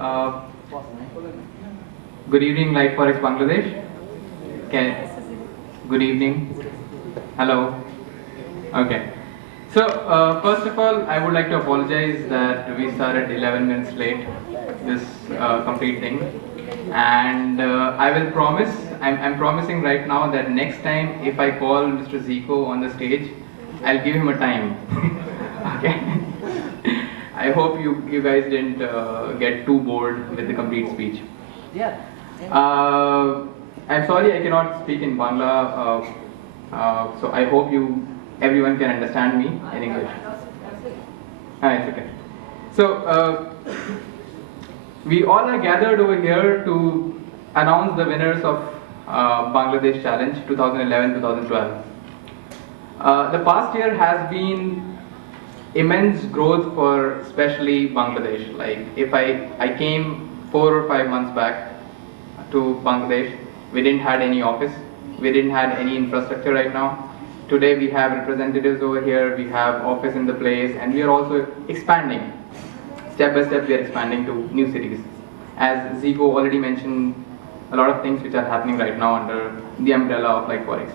Uh, Good evening, Light Forex Bangladesh. Can, good evening. Hello. Okay. So, first of all, I would like to apologize that we started 11 minutes late, this complete thing. And I will promise, I'm promising right now that next time if I call Mr. Zico on the stage, I'll give him a time. Okay? I hope you guys didn't get too bored with the complete speech. Yeah. I'm sorry I cannot speak in Bangla, so I hope everyone can understand me in English. It's okay. So we all are gathered over here to announce the winners of Bangladesh Challenge 2011-2012. The past year has been immense growth for especially Bangladesh. Like if I came 4 or 5 months back to Bangladesh, we didn't have any office, we didn't have any infrastructure right now. Today we have representatives over here, we have office in the place, and we are also expanding. Step by step we are expanding to new cities. As Zico already mentioned, a lot of things which are happening right now under the umbrella of Light Forex.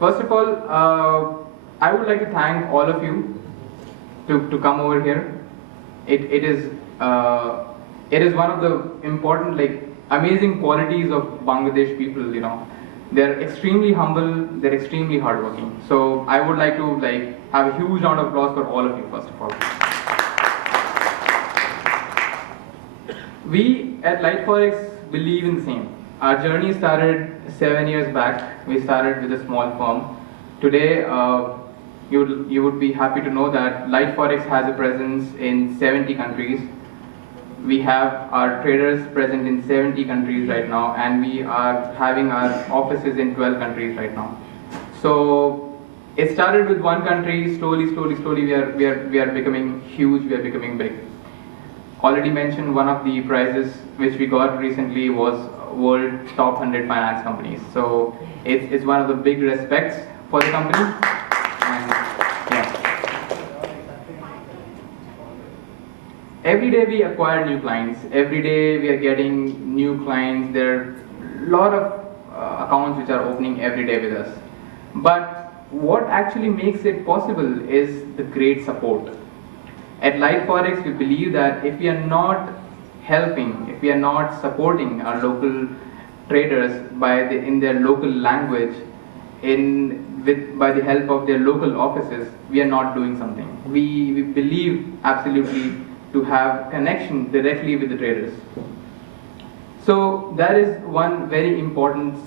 First of all, I would like to thank all of you to come over here. It is one of the important, like, amazing qualities of Bangladesh people. You know, they're extremely humble, they're extremely hardworking. So I would like to have a huge round of applause for all of you. First of all, we at Light Forex believe in the same. Our journey started 7 years back. We started with a small firm. Today, you would be happy to know that Light Forex has a presence in 70 countries. We have our traders present in 70 countries right now, and we are having our offices in 12 countries right now. So it started with one country. Slowly, we are becoming huge. We are becoming big. Already mentioned, one of the prizes which we got recently was World Top 100 Finance Companies. So it's one of the big respects for the company. And yeah. Every day we acquire new clients. Every day we are getting new clients. There are a lot of accounts which are opening every day with us. But what actually makes it possible is the great support. At Light Forex, we believe that if we are not helping, if we are not supporting our local traders in their local language, by the help of their local offices, we are not doing something. We believe absolutely to have connection directly with the traders. So that is one very important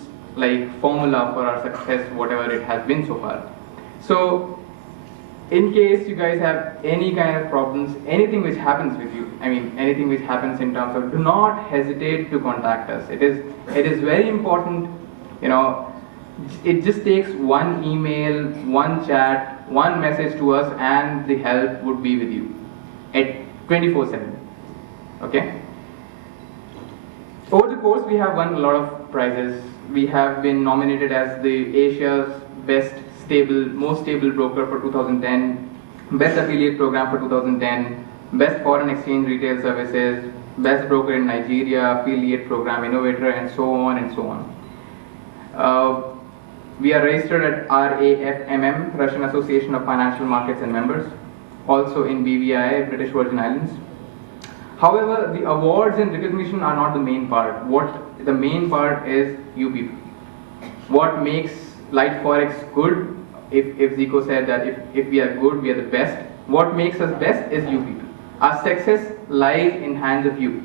formula for our success, whatever it has been so far. So in case you guys have any kind of problems, anything which happens with you, anything which happens in terms of, do not hesitate to contact us. It is very important, it just takes one email, one chat, one message to us, and the help would be with you at 24/7. Okay? Over the course, we have won a lot of prizes. We have been nominated as the Asia's most stable broker for 2010, best affiliate program for 2010, best foreign exchange retail services, best broker in Nigeria, affiliate program innovator, and so on and so on. We are registered at RAFMM, Russian Association of Financial Markets and members, also in BVI, British Virgin Islands. However, the awards and recognition are not the main part. The main part is you people. What makes Light Forex good? If Zico said that if we are good, we are the best. What makes us best is you people. Our success lies in hands of you,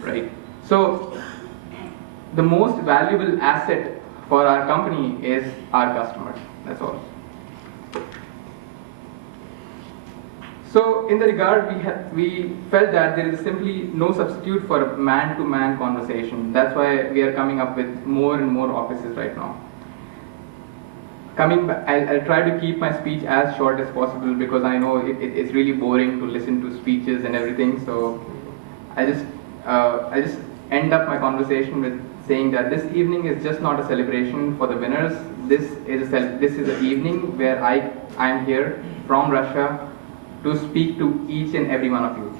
right? So the most valuable asset for our company is our customers. That's all. So in the regard, we felt that there is simply no substitute for a man-to-man conversation. That's why we are coming up with more and more offices right now. Coming back, I'll try to keep my speech as short as possible because I know it's really boring to listen to speeches and everything. So I just end up my conversation with saying that this evening is just not a celebration for the winners. This is an evening where I am here from Russia to speak to each and every one of you.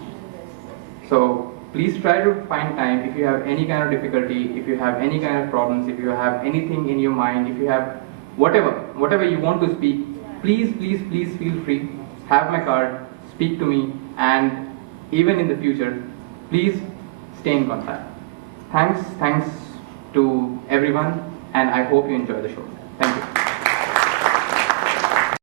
So please try to find time. If you have any kind of difficulty, if you have any kind of problems, if you have anything in your mind, if you have whatever you want to speak, please feel free. Have my card, speak to me, and even in the future, please stay in contact. Thanks to everyone, and I hope you enjoy the show. Thank you.